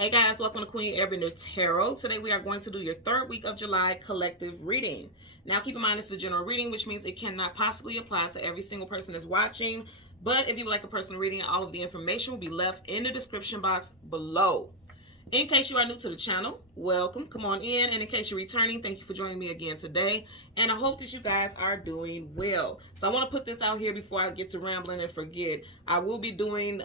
Hey guys, welcome to Queen Airbender Tarot. Today we are going to do your third week of July collective reading. Now keep in mind it's a general reading, which means it cannot possibly apply to every single person that's watching. But if you would like a personal reading, all of the information will be left in the description box below. In case you are new to the channel, welcome, come on in. And in case you're returning, thank you for joining me again today. And I hope that you guys are doing well. So I want to put this out here before I get to rambling and forget. I will be doing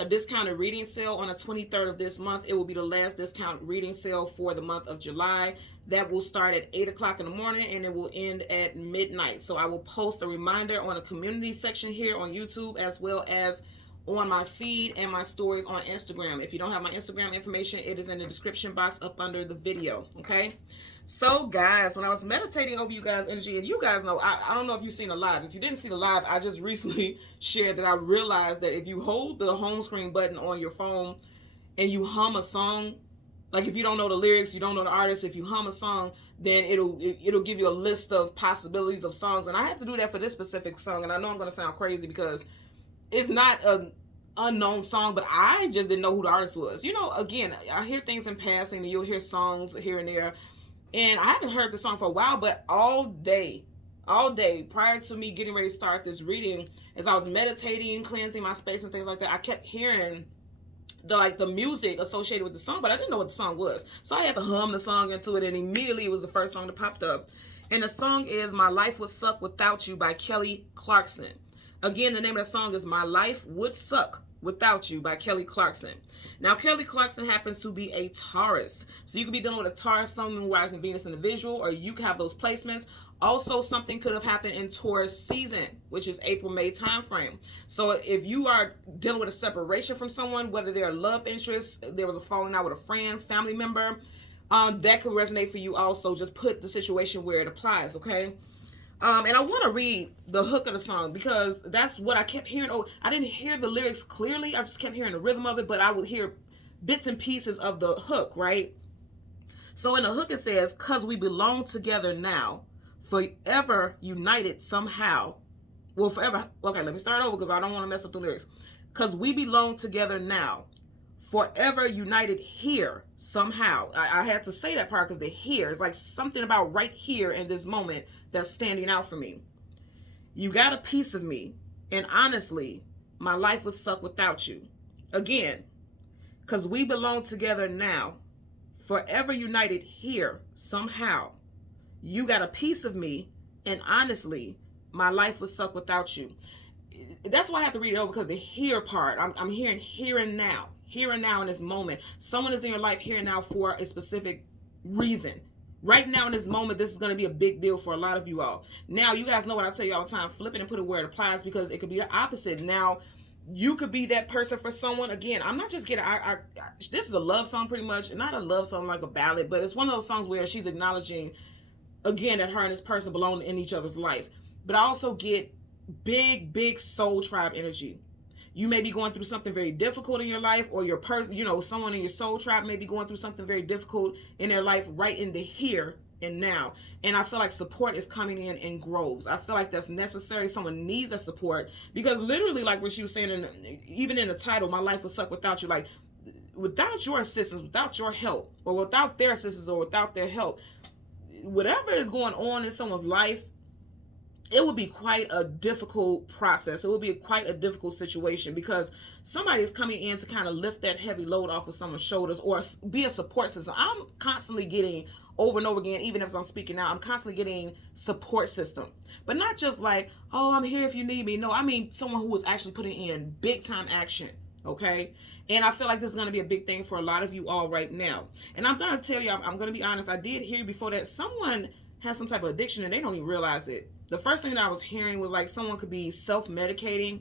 a discounted reading sale on the 23rd of this month. It will be the last discount reading sale for the month of July. That will start at 8 o'clock in the morning and it will end at midnight. So I will post a reminder on the community section here on YouTube, as well as on my feed and my stories on Instagram. If you don't have my Instagram information, it is in the description box up under the video, okay? So guys, when I was meditating over you guys' energy, and you guys know, I don't know if you've seen the live. If you didn't see the live, I just recently shared that I realized that if you hold the home screen button on your phone and you hum a song, like if you don't know the lyrics, you don't know the artist, if you hum a song, then it'll give you a list of possibilities of songs. And I had to do that for this specific song, and I know I'm going to sound crazy because it's not an unknown song, but I just didn't know who the artist was. You know, again, I hear things in passing and you'll hear songs here and there. And I haven't heard the song for a while, but all day prior to me getting ready to start this reading, as I was meditating, cleansing my space and things like that, I kept hearing the music associated with the song, but I didn't know what the song was. So I had to hum the song into it, and immediately it was the first song that popped up. And the song is My Life Would Suck Without You by Kelly Clarkson. Again, the name of the song is My Life Would Suck Without You by Kelly Clarkson. Now, Kelly Clarkson happens to be a Taurus. So you could be dealing with a Taurus, Sun, Moon, Rising, Venus in the visual, or you could have those placements. Also, something could have happened in Taurus season, which is April-May timeframe. So if you are dealing with a separation from someone, whether they're a love interest, there was a falling out with a friend, family member, that could resonate for you also. Just put the situation where it applies, okay? And I want to read the hook of the song because that's what I kept hearing. Oh, I didn't hear the lyrics clearly. I just kept hearing the rhythm of it, but I would hear bits and pieces of the hook, right? So in the hook it says, "'Cause we belong together now, forever united somehow." Well, forever. Okay, let me start over because I don't want to mess up the lyrics. "'Cause we belong together now, forever united here somehow." I had to say that part because the here is like something about right here in this moment that's standing out for me. "You got a piece of me, and honestly, my life would suck without you." Again, "'cause we belong together now, forever united here somehow. You got a piece of me, and honestly, my life would suck without you." That's why I have to read it over, because the here part, I'm hearing here and now in this moment. Someone is in your life here and now for a specific reason. Right now in this moment, this is going to be a big deal for a lot of you all. Now, you guys know what I tell you all the time, flip it and put it where it applies, because it could be the opposite. Now, you could be that person for someone. Again, I'm not just getting, this is a love song pretty much, not a love song like a ballad, but it's one of those songs where she's acknowledging, again, that her and this person belong in each other's life. But I also get big soul tribe energy. You may be going through something very difficult in your life, or your person, you know, someone in your soul tribe may be going through something very difficult in their life right in the here and now. And I feel like support is coming in groves. I feel like that's necessary. Someone needs that support, because literally, like what she was saying, even in the title, "My Life Would Suck Without You," like without your assistance, without your help, or without their assistance, or without their help, whatever is going on in someone's life, it would be quite a difficult process. It would be quite a difficult situation, because somebody is coming in to kind of lift that heavy load off of someone's shoulders, or be a support system. I'm constantly getting, over and over again, even as I'm speaking now, I'm constantly getting support system. But not just like, "Oh, I'm here if you need me." No, I mean someone who is actually putting in big time action, okay? And I feel like this is going to be a big thing for a lot of you all right now. And I'm going to tell you, I'm going to be honest, I did hear before that someone has some type of addiction and they don't even realize it. The first thing that I was hearing was like someone could be self-medicating,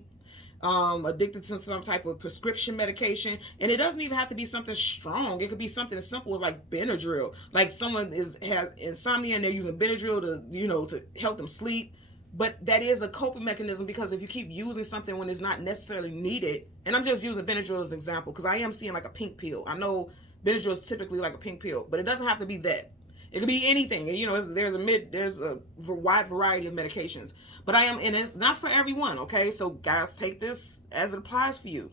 addicted to some type of prescription medication. And it doesn't even have to be something strong. It could be something as simple as like Benadryl. Like someone has insomnia and they're using Benadryl to help them sleep. But that is a coping mechanism, because if you keep using something when it's not necessarily needed, and I'm just using Benadryl as an example because I am seeing like a pink pill. I know Benadryl is typically like a pink pill, but it doesn't have to be that. It could be anything. You know, there's a wide variety of medications. But and it's not for everyone, okay? So guys, take this as it applies for you.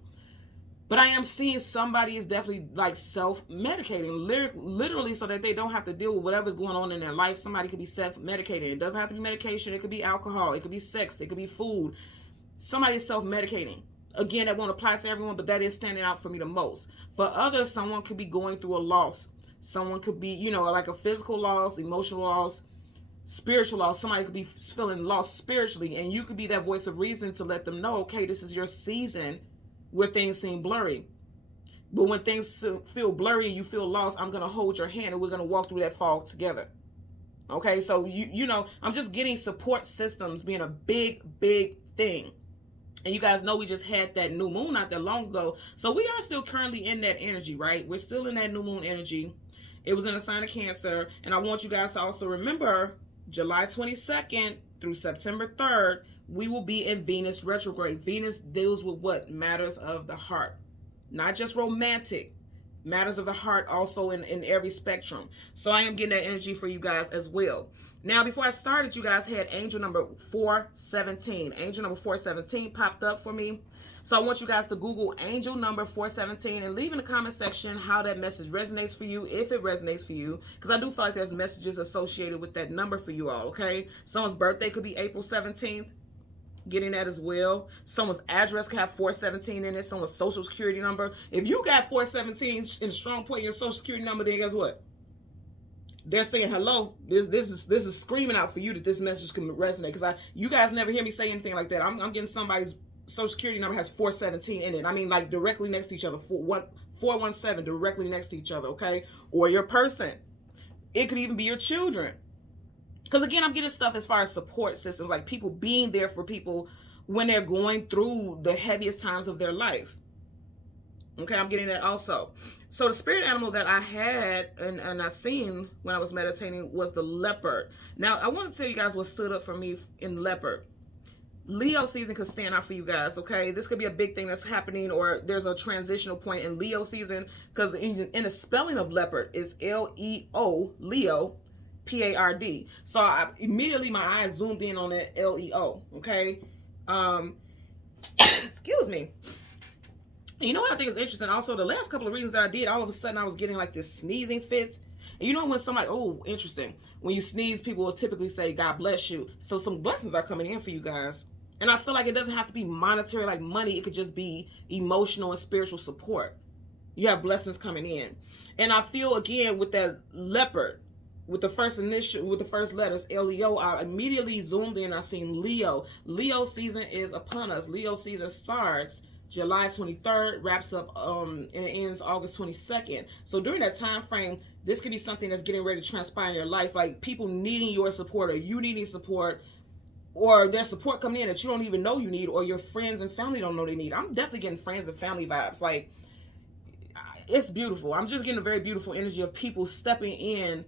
But I am seeing somebody is definitely like self-medicating, literally, so that they don't have to deal with whatever's going on in their life. Somebody could be self-medicating. It doesn't have to be medication. It could be alcohol. It could be sex. It could be food. Somebody is self-medicating. Again, that won't apply to everyone, but that is standing out for me the most. For others, someone could be going through a loss. Someone could be, like a physical loss, emotional loss, spiritual loss. Somebody could be feeling lost spiritually, and you could be that voice of reason to let them know, okay, this is your season where things seem blurry. But when things feel blurry and you feel lost, I'm going to hold your hand and we're going to walk through that fog together. Okay, so I'm just getting support systems being a big, big thing. And you guys know we just had that new moon not that long ago. So we are still currently in that energy, right? We're still in that new moon energy. It was in a sign of Cancer. And I want you guys to also remember July 22nd through September 3rd, we will be in Venus retrograde. Venus deals with what? Matters of the heart. Not just romantic. Matters of the heart also in every spectrum. So I am getting that energy for you guys as well. Now, before I started, you guys had angel number 417. Angel number 417 popped up for me. So I want you guys to Google angel number 417 and leave in the comment section how that message resonates for you, if it resonates for you, because I do feel like there's messages associated with that number for you all, okay? Someone's birthday could be April 17th. Getting that as well. Someone's address could have 417 in it. Someone's social security number. If you got 417 in a strong point in your social security number, then guess what? They're saying hello. This is screaming out for you that this message can resonate. Because you guys never hear me say anything like that. I'm getting somebody's social security number has 417 in it. I mean, like directly next to each other. 417 directly next to each other. Okay, or your person. It could even be your children. Because again, I'm getting stuff as far as support systems, like people being there for people when they're going through the heaviest times of their life. Okay, I'm getting that also. So the spirit animal that I had and I seen when I was meditating was the leopard. Now, I want to tell you guys what stood up for me in leopard. Leo season could stand out for you guys, okay? This could be a big thing that's happening, or there's a transitional point in Leo season, because in the spelling of leopard is L-E-O, Leo, P-A-R-D. So immediately my eyes zoomed in on that L-E-O, okay? Excuse me. You know what I think is interesting? Also, the last couple of readings that I did, all of a sudden I was getting like this sneezing fits. And you know when somebody, interesting. When you sneeze, people will typically say, God bless you. So some blessings are coming in for you guys. And I feel like it doesn't have to be monetary like money. It could just be emotional and spiritual support. You have blessings coming in. And I feel again with that leopard, with the first letters, L-E-O, I immediately zoomed in. I seen Leo. Leo season is upon us. Leo season starts July 23rd, wraps up and it ends August 22nd. So during that time frame, this could be something that's getting ready to transpire in your life, like people needing your support, or you needing support, or there's support coming in that you don't even know you need, or your friends and family don't know they need. I'm definitely getting friends and family vibes. Like, it's beautiful. I'm just getting a very beautiful energy of people stepping in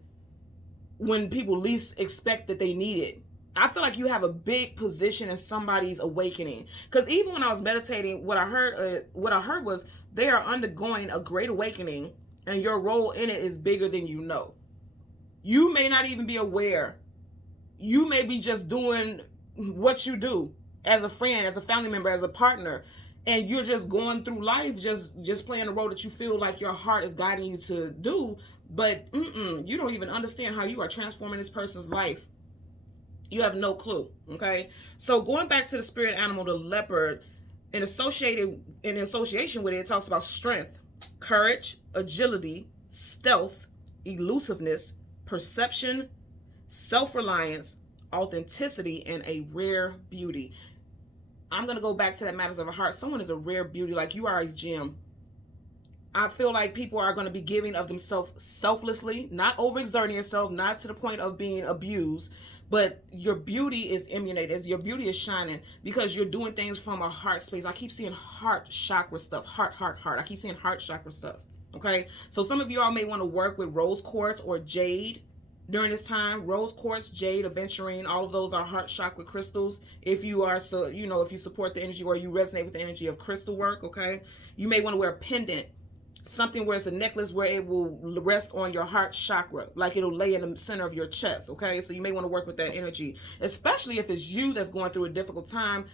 when people least expect that they need it. I feel like you have a big position in somebody's awakening. Because even when I was meditating, what I heard was they are undergoing a great awakening, and your role in it is bigger than you know. You may not even be aware. You may be just doing what you do as a friend, as a family member, as a partner, and you're just going through life, just playing the role that you feel like your heart is guiding you to do. But you don't even understand how you are transforming this person's life. You have no clue, okay? So going back to the spirit animal, the leopard, in association with it, it talks about strength, courage, agility, stealth, elusiveness, perception, self-reliance, authenticity, and a rare beauty. I'm going to go back to that matters of the heart. Someone is a rare beauty, like you are a gem. I feel like people are going to be giving of themselves selflessly, not overexerting yourself, not to the point of being abused, but your beauty is emanated, your beauty is shining because you're doing things from a heart space. I keep seeing heart chakra stuff, heart. I keep seeing heart chakra stuff, okay? So some of you all may want to work with rose quartz or jade during this time. Rose quartz, jade, aventurine, all of those are heart chakra crystals. If you are, if you support the energy or you resonate with the energy of crystal work, okay? You may want to wear a pendant, something where it's a necklace where it will rest on your heart chakra, like it'll lay in the center of your chest, okay? So you may want to work with that energy, especially if it's you that's going through a difficult time.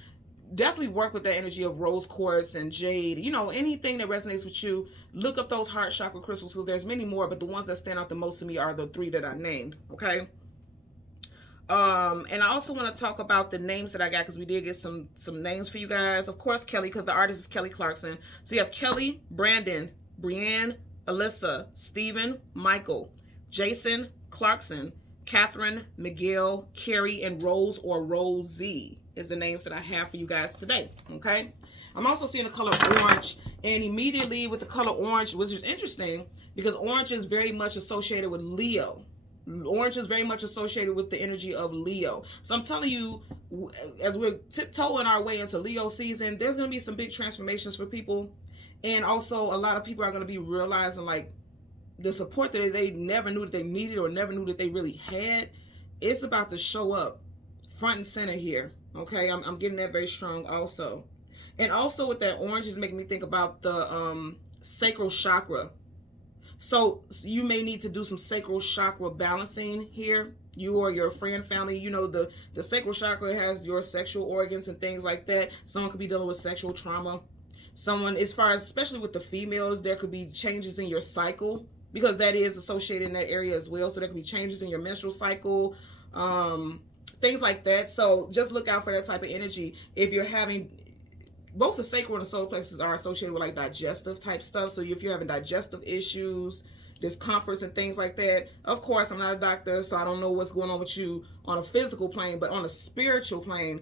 definitely work with that energy of rose quartz and jade. You know, anything that resonates with you, look up those heart chakra crystals, because there's many more, but the ones that stand out the most to me are the 3 that I named. Okay. And I also want to talk about the names that I got, because we did get some names for you guys. Of course, Kelly, because the artist is Kelly Clarkson. So you have Kelly, Brandon, Brianne, Alyssa, Stephen, Michael, Jason, Clarkson, Catherine, Miguel, Carrie, and Rose, or Rosie is the names that I have for you guys today. Okay. I'm also seeing the color orange, and immediately with the color orange, which is interesting because orange is very much associated with Leo. Orange is very much associated with the energy of Leo. So I'm telling you, as we're tiptoeing our way into Leo season, there's going to be some big transformations for people. And also a lot of people are going to be realizing like the support that they never knew that they needed or never knew that they really had. It's about to show up front and center here. Okay, I'm getting that very strong also. And also with that orange is making me think about the sacral chakra. So you may need to do some sacral chakra balancing here. You or your friend, family, you know, the sacral chakra has your sexual organs and things like that. Someone could be dealing with sexual trauma. Someone, as far as, especially with the females, there could be changes in your cycle, because that is associated in that area as well. So there could be changes in your menstrual cycle, things like that. So just look out for that type of energy. If you're having, both the sacral and the solar plexus are associated with like digestive type stuff. So if you're having digestive issues, discomforts and things like that, of course, I'm not a doctor, so I don't know what's going on with you on a physical plane, but on a spiritual plane,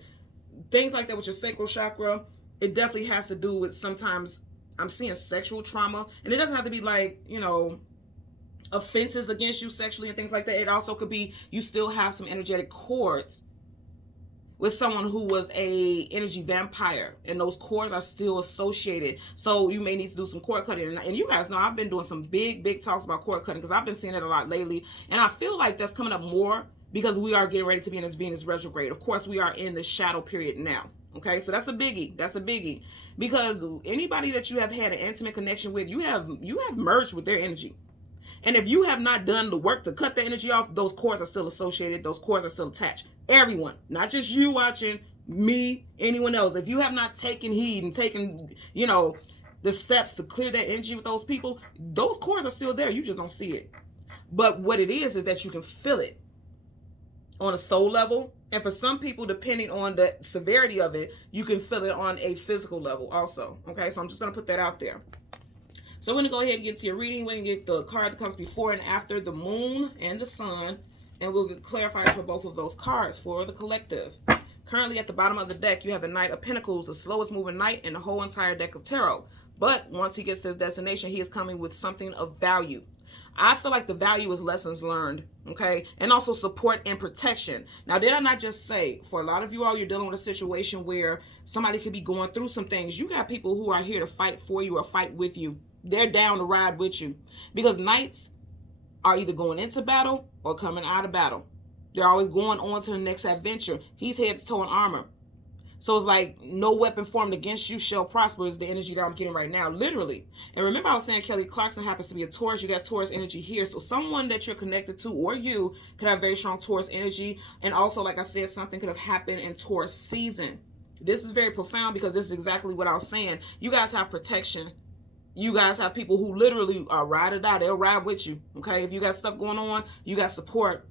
things like that with your sacral chakra, it definitely has to do with, sometimes I'm seeing sexual trauma, and it doesn't have to be like, you know, offenses against you sexually and things like that. It also could be you still have some energetic cords with someone who was a energy vampire, and those cords are still associated. So you may need to do some cord cutting. And you guys know I've been doing some big talks about cord cutting, because I've been seeing it a lot lately. And I feel like that's coming up more because we are getting ready to be in this Venus retrograde. Of course, we are in the shadow period now. Okay, so that's a biggie. That's a biggie, because anybody that you have had an intimate connection with, you have merged with their energy. And if you have not done the work to cut the energy off, those cords are still associated. Those cords are still attached. Everyone, not just you watching, me, anyone else. If you have not taken heed and taken, you know, the steps to clear that energy with those people, those cords are still there. You just don't see it. But what it is that you can feel it on a soul level. And for some people, depending on the severity of it, you can feel it on a physical level also. Okay, so I'm just going to put that out there. So we're going to go ahead and get to your reading. We're going to get the card that comes before and after the moon and the sun. And we'll get clarifiers for both of those cards for the collective. Currently at the bottom of the deck, you have the Knight of Pentacles, the slowest moving knight in the whole entire deck of tarot. But once he gets to his destination, he is coming with something of value. I feel like the value is lessons learned, okay? And also support and protection. Now, did I not just say, for a lot of you all, you're dealing with a situation where somebody could be going through some things. You got people who are here to fight for you or fight with you. They're down to ride with you, because knights are either going into battle or coming out of battle. They're always going on to the next adventure. He's head to toe in armor. So it's like, no weapon formed against you shall prosper is the energy that I'm getting right now, literally. And remember I was saying Kelly Clarkson happens to be a Taurus. You got Taurus energy here. So someone that you're connected to, or you, could have very strong Taurus energy. And also, like I said, something could have happened in Taurus season. This is very profound, because this is exactly what I was saying. You guys have protection. You guys have people who literally are ride or die. They'll ride with you, okay? If you got stuff going on, you got support.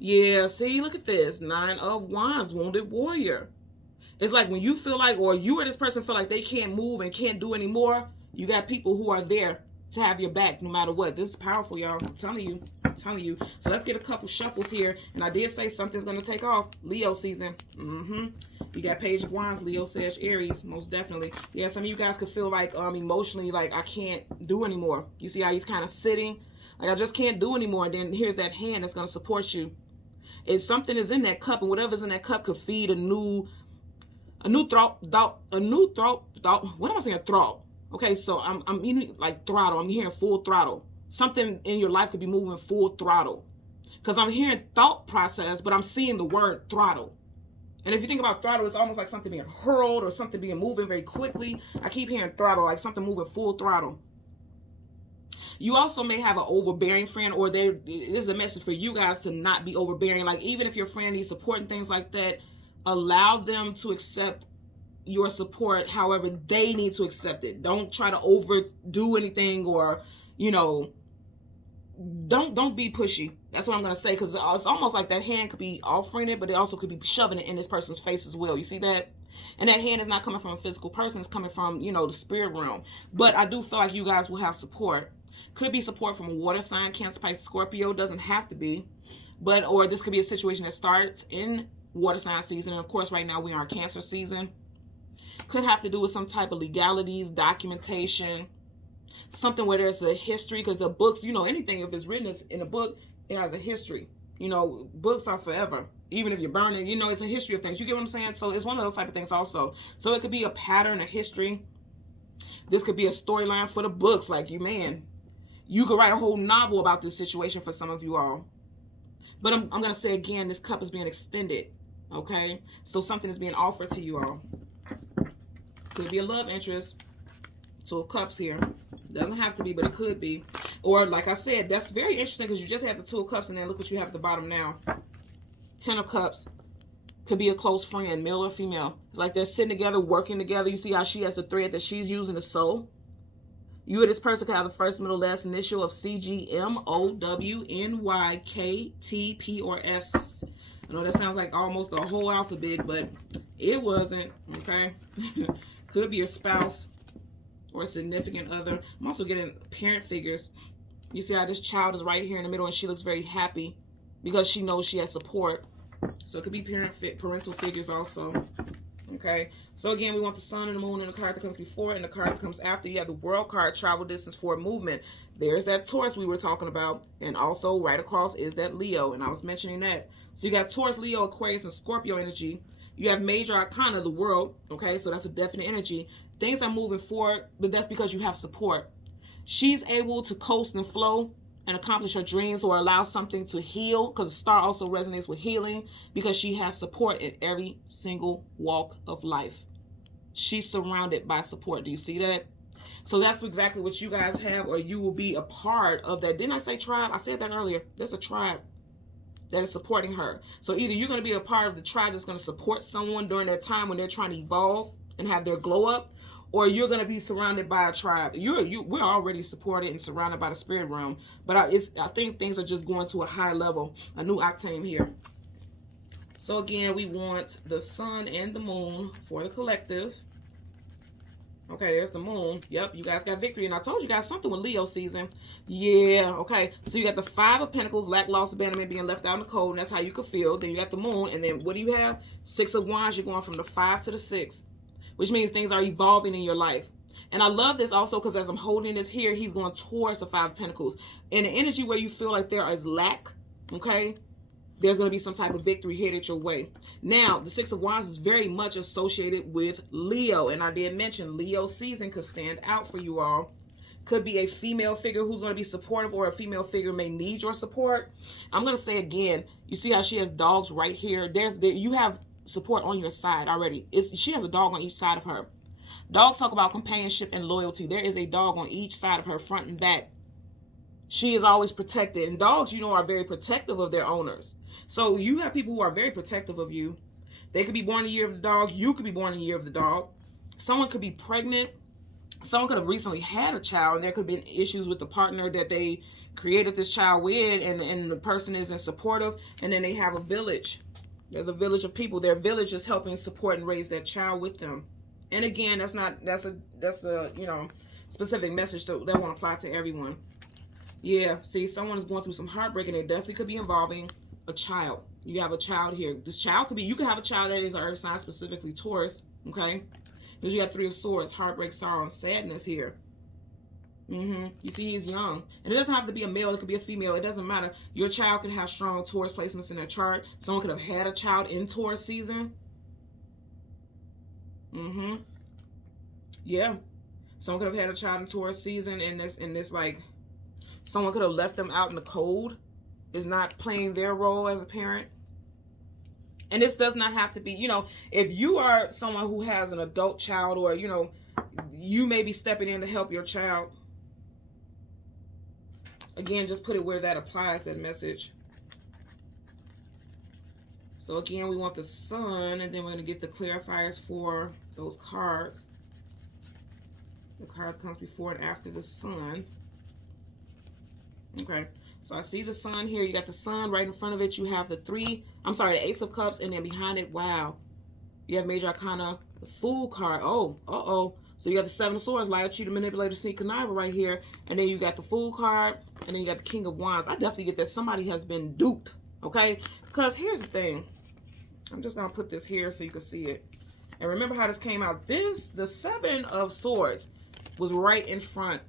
Yeah, see, look at this. 9 of Wands, Wounded Warrior. It's like when you feel like, or you or this person feel like they can't move and can't do anymore, you got people who are there to have your back no matter what. This is powerful, y'all. I'm telling you. I'm telling you. So let's get a couple shuffles here. And I did say something's going to take off. Leo season. You got Page of Wands, Leo, Sag, Aries, most definitely. Yeah, some of you guys could feel like emotionally like I can't do anymore. You see how he's kind of sitting? Like I just can't do anymore. And then here's that hand that's going to support you. If something is in that cup, and whatever's in that cup could feed a new thought. What am I saying? Thought. Okay, so I'm meaning like throttle. I'm hearing full throttle. Something in your life could be moving full throttle. Because I'm hearing thought process, but I'm seeing the word throttle. And if you think about throttle, it's almost like something being hurled or something being moving very quickly. I keep hearing throttle, like something moving full throttle. You also may have an overbearing friend, or this is a message for you guys to not be overbearing. Like even if your friend needs support and things like that, allow them to accept your support however they need to accept it. Don't try to overdo anything, or, you know, don't be pushy. That's what I'm going to say, because it's almost like that hand could be offering it, but it also could be shoving it in this person's face as well. You see that? And that hand is not coming from a physical person. It's coming from, you know, the spirit realm. But I do feel like you guys will have support. Could be support from a water sign, Cancer, Pisces, Scorpio. Doesn't have to be. But, or this could be a situation that starts in water sign season. And of course, right now we are in Cancer season. Could have to do with some type of legalities, documentation, something where there's a history, because the books, you know, anything, if it's written in a book, it has a history. You know, books are forever. Even if you're burning, you know, it's a history of things. You get what I'm saying? So it's one of those type of things also. So it could be a pattern, a history. This could be a storyline for the books. Like, you could write a whole novel about this situation for some of you all. But I'm going to say again, this cup is being extended. Okay? So something is being offered to you all. Could be a love interest. Two of Cups here. Doesn't have to be, but it could be. Or, like I said, that's very interesting, because you just had the Two of Cups, and then look what you have at the bottom now. 10 of Cups. Could be a close friend, male or female. It's like they're sitting together, working together. You see how she has the thread that she's using to sew? You or this person could have the first, middle, last initial of CGMOWNYKT, P, or S. I know that sounds like almost the whole alphabet, but it wasn't, okay? Could be your spouse or a significant other. I'm also getting parent figures. You see how this child is right here in the middle, and she looks very happy because she knows she has support. So it could be parental figures also. Okay, so again, we want the sun and the moon and the card that comes before and the card that comes after. You have the world card, travel, distance, forward movement. There's that Taurus we were talking about, and also right across is that Leo, and I was mentioning that. So you got Taurus, Leo, Aquarius, and Scorpio energy. You have major arcana, the world. Okay, so that's a definite energy. Things are moving forward, but that's because you have support. She's able to coast and flow and accomplish her dreams, or allow something to heal, because the star also resonates with healing, because she has support in every single walk of life. She's surrounded by support. Do you see that? So that's exactly what you guys have, or you will be a part of that. Didn't I say tribe? I said that earlier. There's a tribe that is supporting her. So either you're going to be a part of the tribe that's going to support someone during their time when they're trying to evolve and have their glow up, or you're going to be surrounded by a tribe. We're already supported and surrounded by the spirit realm, but I think things are just going to a higher level, a new octane here. So again, we want the sun and the moon for the collective. Okay, there's the moon. Yep, you guys got victory. And I told you guys something with Leo season. Yeah, okay. So you got the Five of Pentacles, lack, loss, abandonment, being left out in the cold, and that's how you could feel. Then you got the moon, and then what do you have? Six of Wands. You're going from the 5 to the 6, which means things are evolving in your life. And I love this also because as I'm holding this here, he's going towards the Five of Pentacles. In the energy where you feel like there is lack, okay, there's going to be some type of victory headed your way. Now, the Six of Wands is very much associated with Leo. And I did mention Leo season could stand out for you all. Could be a female figure who's going to be supportive, or a female figure may need your support. I'm going to say again, you see how she has dogs right here? You have support on your side already. She has a dog on each side of her. Dogs talk about companionship and loyalty. There is a dog on each side of her, front and back. She is always protected. And dogs, you know, are very protective of their owners. So you have people who are very protective of you. They could be born in the year of the dog. You could be born in the year of the dog. Someone could be pregnant. Someone could have recently had a child, and there could have been issues with the partner that they created this child with, and the person isn't supportive, and then they have a village. There's a village of people. Their village is helping support and raise that child with them. And again, that's a you know, specific message, so that won't apply to everyone. Yeah, see, someone is going through some heartbreak, and it definitely could be involving a child. You have a child here. This child could be, you could have a child that is an earth sign, specifically Taurus, okay? Because you got Three of Swords, heartbreak, sorrow, and sadness here. You see, he's young. And it doesn't have to be a male. It could be a female. It doesn't matter. Your child could have strong Taurus placements in their chart. Someone could have had a child in Taurus season. Yeah. Someone could have had a child in Taurus season, and this like, someone could have left them out in the cold, is not playing their role as a parent. And this does not have to be, you know, if you are someone who has an adult child, or, you know, you may be stepping in to help your child. Again, just put it where that applies, that message. So again, we want the sun, and then we're going to get the clarifiers for those cards. The card comes before and after the sun. Okay, so I see the sun here. You got the sun right in front of it. You have the Ace of Cups, and then behind it, wow, you have Major Arcana, the Fool card. Oh, so you got the Seven of Swords, lie, cheat, manipulator, sneak, conniver right here. And then you got the Fool card, and then you got the King of Wands. I definitely get that somebody has been duped, okay? Because here's the thing. I'm just going to put this here so you can see it. And remember how this came out. The Seven of Swords was right in front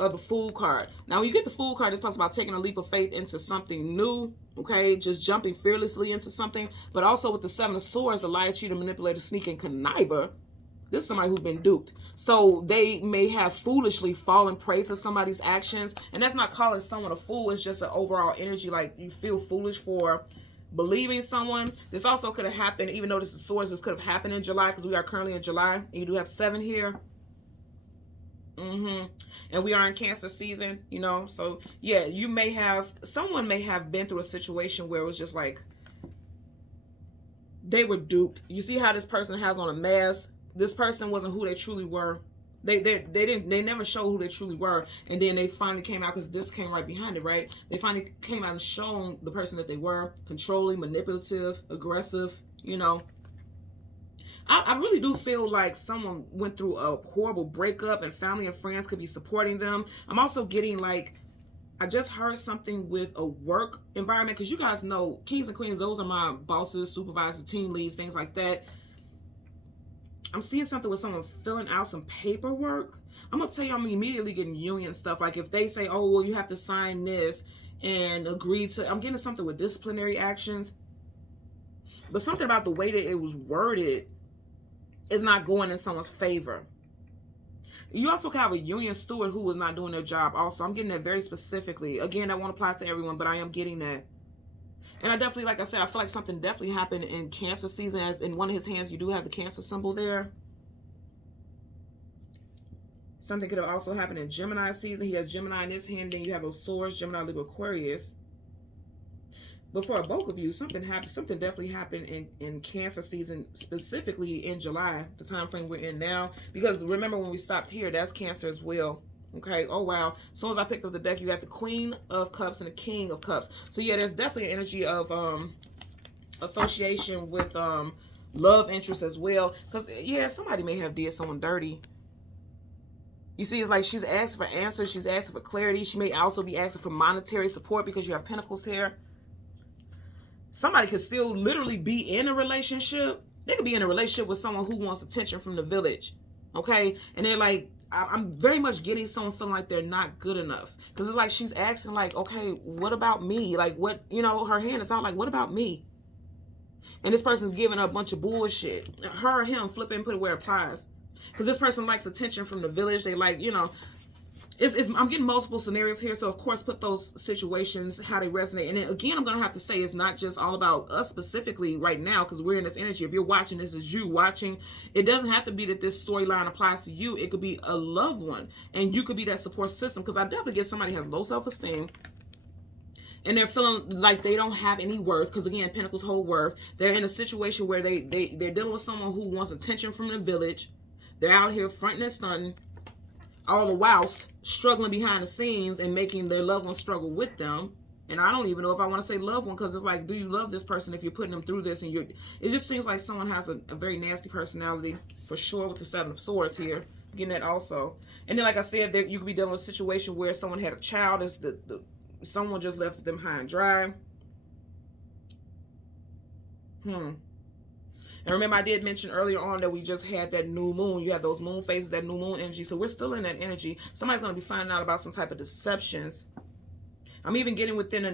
of the Fool card. Now, when you get the Fool card, this talks about taking a leap of faith into something new, okay? Just jumping fearlessly into something. But also with the Seven of Swords, the liar, cheater, manipulator, sneak, and conniver, this is somebody who's been duped. So they may have foolishly fallen prey to somebody's actions. And that's not calling someone a fool. It's just an overall energy, like you feel foolish for believing someone. This also could have happened, even though this is swords, this could have happened in July, because we are currently in July. And you do have 7 here. And we are in Cancer season, you know. So yeah, someone may have been through a situation where it was just like they were duped. You see how this person has on a mask? This person wasn't who they truly were. They never showed who they truly were, and then they finally came out, because this came right behind it, right? They finally came out and shown the person that they were: controlling, manipulative, aggressive, you know. I really do feel like someone went through a horrible breakup, and family and friends could be supporting them. I'm also getting like, I just heard something with a work environment, because you guys know, kings and queens, those are my bosses, supervisors, team leads, things like that. I'm seeing something with someone filling out some paperwork. I'm going to tell you, I'm immediately getting union stuff. Like if they say, oh, well, you have to sign this and agree to, I'm getting something with disciplinary actions. But something about the way that it was worded is not going in someone's favor. You also can have a union steward who is not doing their job also. I'm getting that very specifically. Again, that won't apply to everyone, but I am getting that. And I definitely, like I said, I feel like something definitely happened in Cancer season, as in one of his hands, you do have the Cancer symbol there. Something could have also happened in Gemini season. He has Gemini in his hand, then you have those swords, Gemini, Libra, Aquarius. But for both of you, something definitely happened in Cancer season, specifically in July, the time frame we're in now. Because remember when we stopped here, that's Cancer as well. Okay, oh wow. As soon as I picked up the deck, you got the Queen of Cups and the King of Cups. So yeah, there's definitely an energy of association with love interest as well. Because yeah, somebody may have did someone dirty. You see, it's like she's asking for answers, she's asking for clarity. She may also be asking for monetary support, because you have Pentacles here. Somebody could still literally be in a relationship. They could be in a relationship with someone who wants attention from the village. Okay, and they're like, I'm very much getting someone feeling like they're not good enough, because it's like she's asking like, okay, what about me? Like, what, you know, her hand is out like, what about me? And this person's giving her a bunch of bullshit. Her or him, flip it and put it where it applies, because this person likes attention from the village. They like, you know, I'm getting multiple scenarios here, so of course put those situations how they resonate. And then again, I'm gonna have to say it's not just all about us specifically right now, because we're in this energy. If you're watching, this is you watching. It doesn't have to be that this storyline applies to you. It could be a loved one, and you could be that support system. Because I definitely get somebody has low self-esteem, and they're feeling like they don't have any worth, because again, Pentacles hold worth. They're in a situation where they're dealing with someone who wants attention from the village. They're out here fronting and stunting, all the whilst struggling behind the scenes and making their loved one struggle with them. And I don't even know if I want to say loved one, because it's like, do you love this person if you're putting them through this? And it just seems like someone has a very nasty personality, for sure, with the Seven of Swords here. Getting that also. And then, like I said, you could be dealing with a situation where someone had a child, someone just left them high and dry. And remember, I did mention earlier on that we just had that new moon. You have those moon phases, that new moon energy. So we're still in that energy. Somebody's going to be finding out about some type of deceptions. I'm even getting within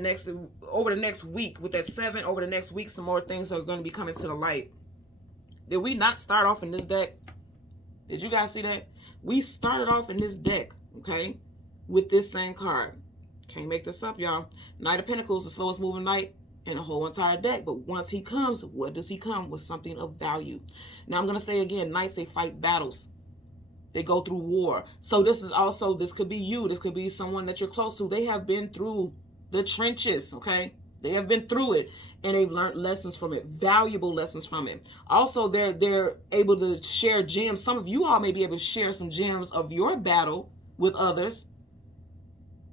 over the next week, with that 7, over the next week, some more things are going to be coming to the light. Did we not start off in this deck? Did you guys see that? We started off in this deck, okay, with this same card. Can't make this up, y'all. Knight of Pentacles, the slowest moving knight in a whole entire deck. But once he comes, what does he come? With something of value. Now I'm going to say again, knights, they fight battles. They go through war. So this could be you. This could be someone that you're close to. They have been through the trenches, okay? They have been through it, and they've learned lessons from it, valuable lessons from it. Also, they're able to share gems. Some of you all may be able to share some gems of your battle with others,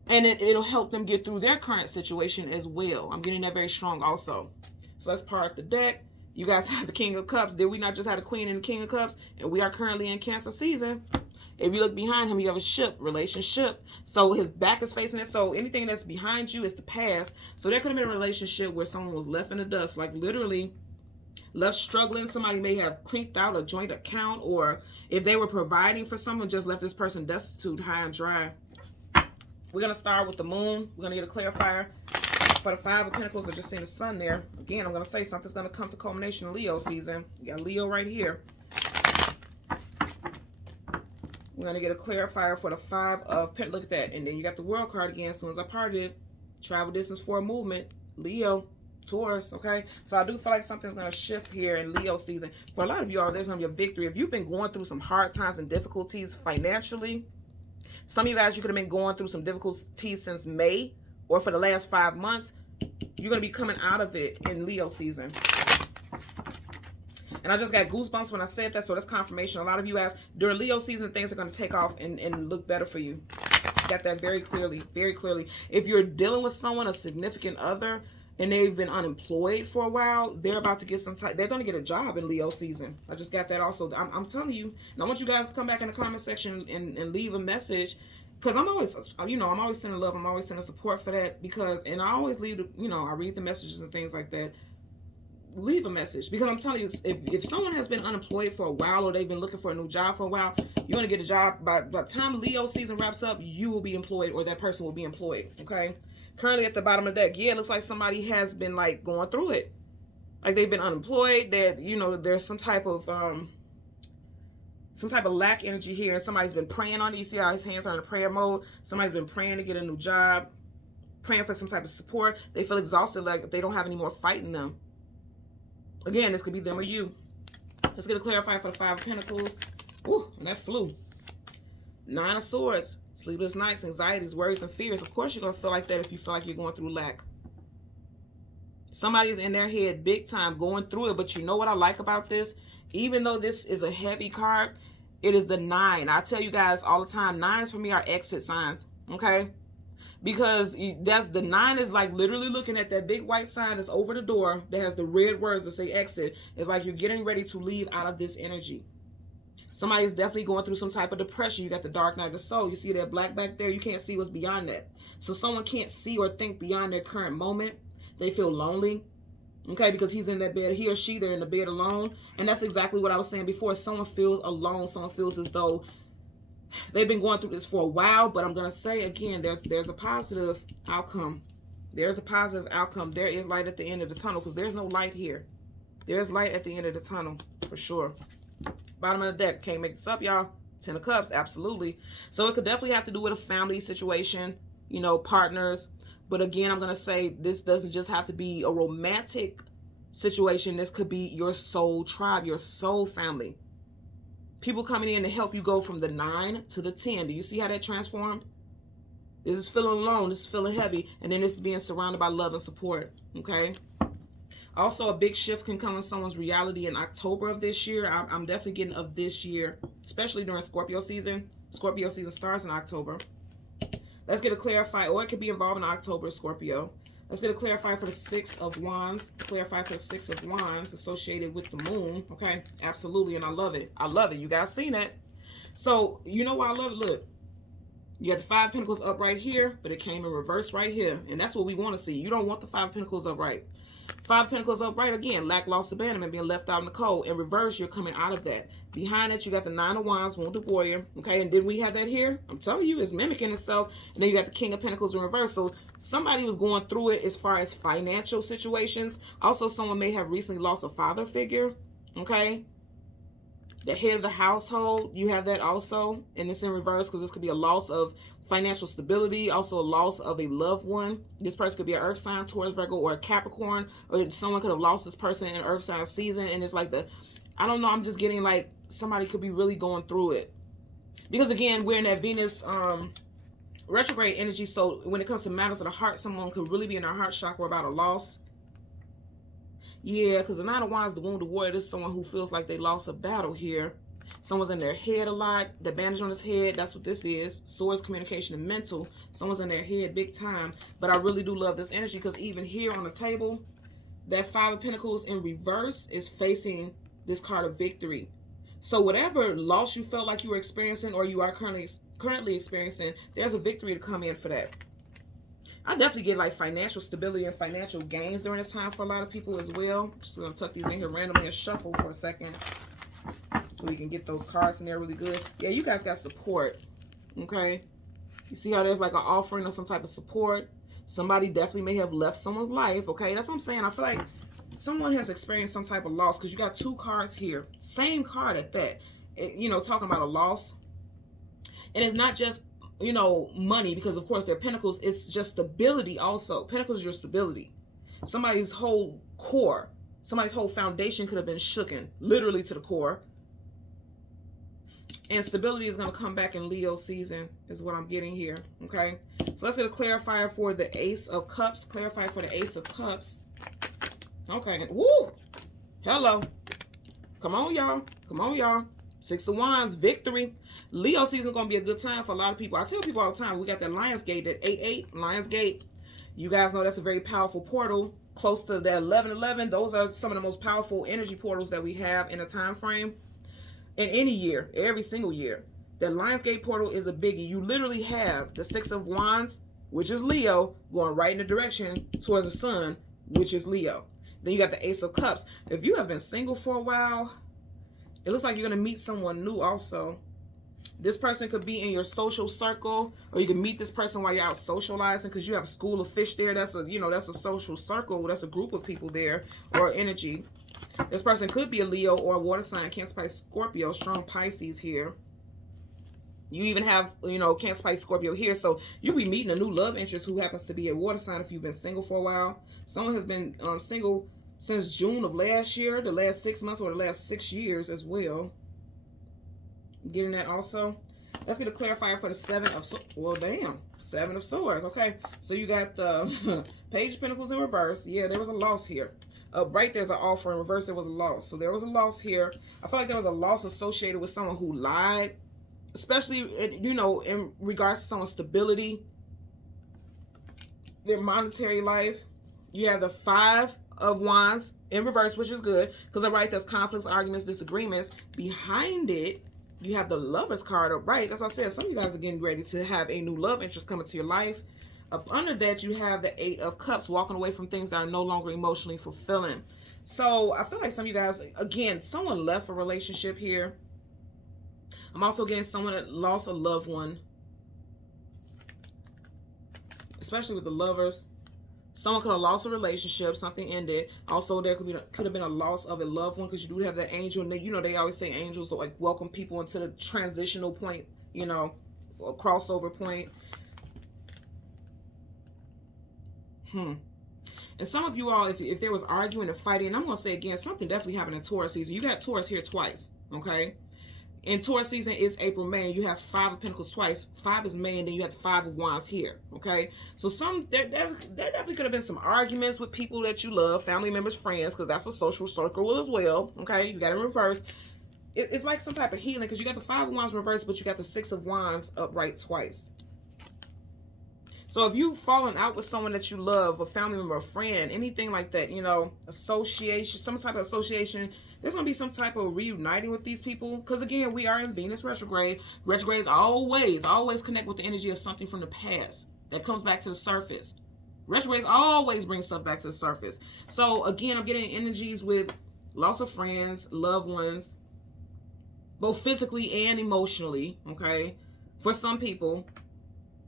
and it'll help them get through their current situation as well. I'm getting that very strong also. So let's part the deck. You guys have the King of Cups. Did we not just have the Queen and the King of Cups? And we are currently in Cancer season. If you look behind him, you have a ship, relationship. So his back is facing it. So anything that's behind you is the past. So there could have been a relationship where someone was left in the dust, like literally left struggling. Somebody may have clinked out a joint account, or if they were providing for someone, just left this person destitute, high and dry. We're going to start with the moon. We're going to get a clarifier. For the Five of Pentacles, I just seen the sun there. Again, I'm going to say something's going to come to culmination in Leo season. You got Leo right here. We're going to get a clarifier for the Five of Pentacles. Look at that. And then you got the World card again. As soon as I parted it, travel distance for a movement. Leo, Taurus, okay? So I do feel like something's going to shift here in Leo season. For a lot of y'all, there's going to be a victory. If you've been going through some hard times and difficulties financially, some of you guys, you could have been going through some difficulties since May or for the last 5 months. You're going to be coming out of it in Leo season. And I just got goosebumps when I said that, so that's confirmation. A lot of you asked, during Leo season, things are going to take off and look better for you. Got that very clearly, very clearly. If you're dealing with someone, a significant other, and they've been unemployed for a while, they're about to get some type, they're going to get a job in Leo season. I just got that also. I'm telling you, and I want you guys to come back in the comment section and leave a message, because I'm always, you know, I'm always sending love, I'm always sending support for that, because, and I always leave, you know, I read the messages and things like that. Leave a message, because I'm telling you, if someone has been unemployed for a while, or they've been looking for a new job for a while, you're going to get a job. By the time Leo season wraps up, you will be employed, or that person will be employed, okay? Currently at the bottom of the deck, yeah, it looks like somebody has been like going through it. Like they've been unemployed, that, you know, there's some type of lack energy here, and somebody's been praying on it. You see how his hands are in prayer mode. Somebody's been praying to get a new job, praying for some type of support. They feel exhausted, like they don't have any more fight in them. Again, this could be them or you. Let's get a clarifier for the Five of Pentacles. Ooh, and that flew. Nine of Swords. Sleepless nights, anxieties, worries, and fears. Of course, you're going to feel like that if you feel like you're going through lack. Somebody's in their head big time going through it. But you know what I like about this? Even though this is a heavy card, it is the 9. I tell you guys all the time, 9s for me are exit signs. Okay? Because that's the 9 is like literally looking at that big white sign that's over the door that has the red words that say exit. It's like you're getting ready to leave out of this energy. Somebody's definitely going through some type of depression. You got the dark night of the soul. You see that black back there? You can't see what's beyond that. So someone can't see or think beyond their current moment. They feel lonely. Okay, because he's in that bed. He or she, they're in the bed alone. And that's exactly what I was saying before. Someone feels alone. Someone feels as though they've been going through this for a while. But I'm going to say again, there's a positive outcome. There's a positive outcome. There is light at the end of the tunnel, because there's no light here. There's light at the end of the tunnel for sure. Bottom of the deck, can't make this up, y'all. 10 of Cups, absolutely. So it could definitely have to do with a family situation, you know, partners. But again, I'm going to say this doesn't just have to be a romantic situation. This could be your soul tribe, your soul family. People coming in to help you go from the 9 to the 10. Do you see how that transformed? This is feeling alone. This is feeling heavy. And then this is being surrounded by love and support. Okay? Also, a big shift can come in someone's reality in October of this year. I'm definitely getting of this year, especially during Scorpio season. Scorpio season starts in October. Let's get a clarify, or it could be involved in October, Scorpio. Let's get a clarify for the 6 of Wands. Clarify for the 6 of Wands associated with the moon. Okay, absolutely, and I love it. I love it. You guys seen that? So, you know why I love it? Look, you got the 5 of Pentacles up right here, but it came in reverse right here. And that's what we want to see. You don't want the 5 of Pentacles upright. 5 of Pentacles upright, again, lack, loss, abandonment, being left out in the cold. In reverse, you're coming out of that. Behind it, you got the 9 of Wands, Wounded Warrior. Okay, and did we have that here? I'm telling you, it's mimicking itself. And then you got the King of Pentacles in reverse. So somebody was going through it as far as financial situations. Also, someone may have recently lost a father figure. Okay, the head of the household, you have that also. And it's in reverse, because this could be a loss of financial stability, also a loss of a loved one. This person could be an earth sign, Taurus, Virgo, or a Capricorn, or someone could have lost this person in earth sign season. And it's like I don't know, I'm just getting like somebody could be really going through it. Because again, we're in that Venus Retrograde energy, so when it comes to matters of the heart, someone could really be in their heart chakra about a loss. Yeah, because the Nine of Wands, the wounded warrior, this is someone who feels like they lost a battle here. Someone's in their head a lot. The bandage on his head, that's what this is. Swords, communication, and mental. Someone's in their head big time. But I really do love this energy because even here on the table, that Five of Pentacles in reverse is facing this card of victory. So whatever loss you felt like you were experiencing or you are currently experiencing, there's a victory to come in for that. I definitely get like financial stability and financial gains during this time for a lot of people as well. Just gonna tuck these in here randomly and shuffle for a second so we can get those cards in there really good. Yeah, you guys got support. Okay, you see how there's like an offering of some type of support. Somebody definitely may have left someone's life. Okay, that's what I'm saying. I feel like someone has experienced some type of loss because you got two cards here, same card at that. You know, talking about a loss, and it's not just, you know, money, because of course they're pentacles. It's just stability also. Pentacles is your stability. Somebody's whole core, somebody's whole foundation could have been shooken, literally to the core. And stability is going to come back in Leo season is what I'm getting here. Okay, so let's get a clarifier for the Ace of Cups. Clarifier for the Ace of Cups. Okay, woo, hello, come on y'all, come on y'all. Six of Wands, victory. Leo season is going to be a good time for a lot of people. I tell people all the time, we got that Lionsgate, that 8-8, Lionsgate. You guys know that's a very powerful portal. Close to that 11-11. Those are some of the most powerful energy portals that we have in a time frame. In any year, every single year. The Lionsgate portal is a biggie. You literally have the Six of Wands, which is Leo, going right in the direction towards the sun, which is Leo. Then you got the Ace of Cups. If you have been single for a while, it looks like you're going to meet someone new also. This person could be in your social circle, or you can meet this person while you're out socializing because you have a school of fish there. That's a, you know, that's a social circle. That's a group of people there, or energy. This person could be a Leo or a water sign, Cancer, Pisces, Scorpio, strong Pisces here. You even have, you know, Cancer, Pisces, Scorpio here. So you'll be meeting a new love interest who happens to be a water sign if you've been single for a while. Someone has been single since June of last year, the last 6 months, or the last 6 years as well. Getting that also. Let's get a clarifier for the Seven of Swords. Well, damn. Seven of Swords. Okay. So you got the Page of Pentacles in reverse. Yeah, there was a loss here. Right there's an offer. In reverse, there was a loss. So there was a loss here. I feel like there was a loss associated with someone who lied. Especially, you know, in regards to someone's stability. Their monetary life. You have the Five of Wands in reverse, which is good. Because right, there's conflicts, arguments, disagreements. Behind it, you have the Lover's card up right. That's what I said. Some of you guys are getting ready to have a new love interest come into your life. Up under that, you have the Eight of Cups, walking away from things that are no longer emotionally fulfilling. So I feel like some of you guys, again, someone left a relationship here. I'm also getting someone that lost a loved one, especially with the Lovers. Someone could have lost a relationship, something ended. Also, there could have been a loss of a loved one, because you do have that angel. And you know, they always say angels like welcome people into the transitional point, you know, a crossover point. And some of you all, if there was arguing and fighting, and I'm going to say again, something definitely happened in Taurus season. You got Taurus here twice, okay? In Taurus season is April, May, and you have Five of Pentacles twice. 5 is May, and then you have the Five of Wands here, okay? So there definitely could have been some arguments with people that you love, family members, friends, because that's a social circle as well, okay? You got it in reverse. It's like some type of healing, because you got the Five of Wands reversed, but you got the Six of Wands upright twice. So if you've fallen out with someone that you love, a family member, a friend, anything like that, you know, association, some type of association, there's going to be some type of reuniting with these people. Because again, we are in Venus retrograde. Retrogrades always connect with the energy of something from the past that comes back to the surface. Retrogrades always bring stuff back to the surface. So again, I'm getting energies with loss of friends, loved ones, both physically and emotionally, okay? For some people,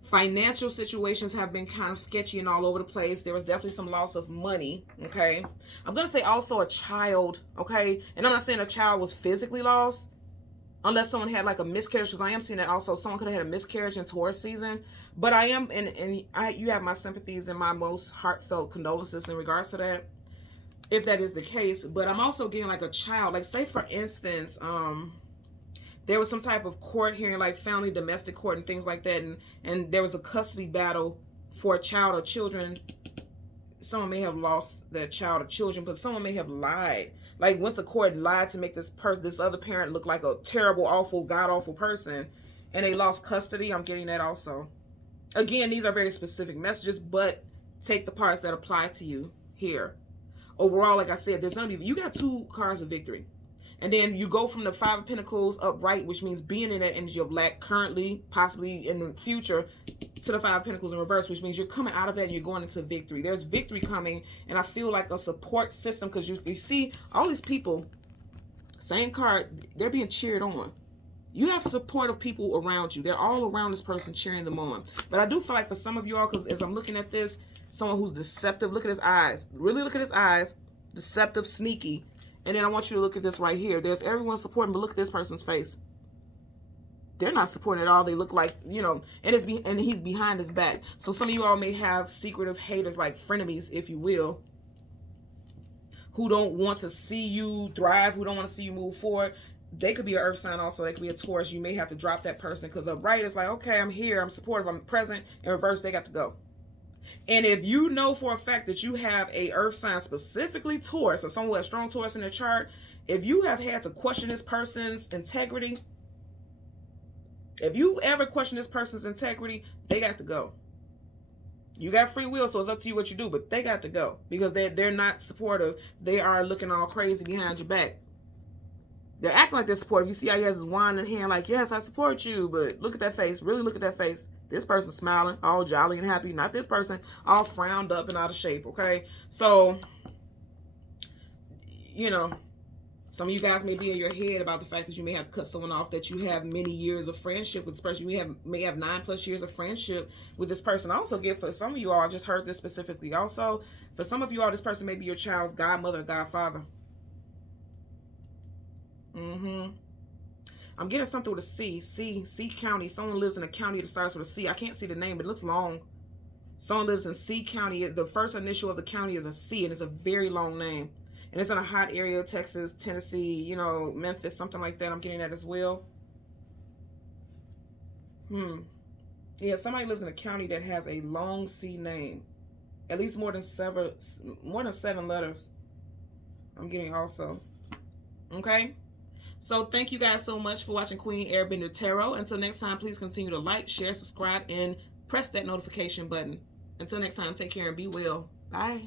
financial situations have been kind of sketchy and all over the place. There was definitely some loss of money, okay? I'm going to say also a child, okay? And I'm not saying a child was physically lost, unless someone had like a miscarriage, because I am seeing that also. Someone could have had a miscarriage in Taurus season. But I am, you have my sympathies and my most heartfelt condolences in regards to that, if that is the case. But I'm also getting like a child, like say for instance, there was some type of court hearing, like family domestic court and things like that, and there was a custody battle for a child or children. Someone may have lost their child or children, but someone may have lied, like went to court and lied to make this other parent look like a terrible, awful, god-awful person, and they lost custody. I'm getting that also. Again, these are very specific messages, but take the parts that apply to you here. Overall, like I said, there's going to be, you got 2 cards of victory. And then you go from the 5 of Pentacles upright, which means being in that energy of lack currently, possibly in the future, to the 5 of Pentacles in reverse, which means you're coming out of that and you're going into victory. There's victory coming, and I feel like a support system, because you see all these people, same card, they're being cheered on. You have supportive people around you. They're all around this person cheering them on. But I do feel like for some of you all, because as I'm looking at this, someone who's deceptive, look at his eyes. Really look at his eyes. Deceptive, sneaky. And then I want you to look at this right here. There's everyone supporting, but look at this person's face. They're not supporting at all. They look like, you know, and he's behind his back. So some of you all may have secretive haters, like frenemies, if you will, who don't want to see you thrive, who don't want to see you move forward. They could be an earth sign also. They could be a Taurus. You may have to drop that person, because upright is like, okay, I'm here, I'm supportive, I'm present. In reverse, they got to go. And if you know for a fact that you have a earth sign, specifically Taurus, or someone who has strong Taurus in their chart, if you have had to question this person's integrity, if you ever question this person's integrity, they got to go. You got free will, so it's up to you what you do, but they got to go, because they're not supportive. They are looking all crazy behind your back. They're acting like they're supportive. You see how he has his wand in hand, like, yes, I support you, but look at that face. Really look at that face. This person's smiling, all jolly and happy. Not this person, all frowned up and out of shape, okay? So, you know, some of you guys may be in your head about the fact that you may have to cut someone off, that you have many years of friendship with this person. You may have 9+ years of friendship with this person. I also get, for some of you all, I just heard this specifically also, for some of you all, this person may be your child's godmother or godfather. I'm getting something with a C. C County. Someone lives in a county that starts with a C. I can't see the name, but it looks long. Someone lives in C County. The first initial of the county is a C, and it's a very long name. And it's in a hot area, Texas, Tennessee, you know, Memphis, something like that. I'm getting that as well. Yeah, somebody lives in a county that has a long C name. At least more than 7 letters. I'm getting also. Okay? So thank you guys so much for watching Queen Airbender Tarot. Until next time, please continue to like, share, subscribe, and press that notification button. Until next time, take care and be well. Bye.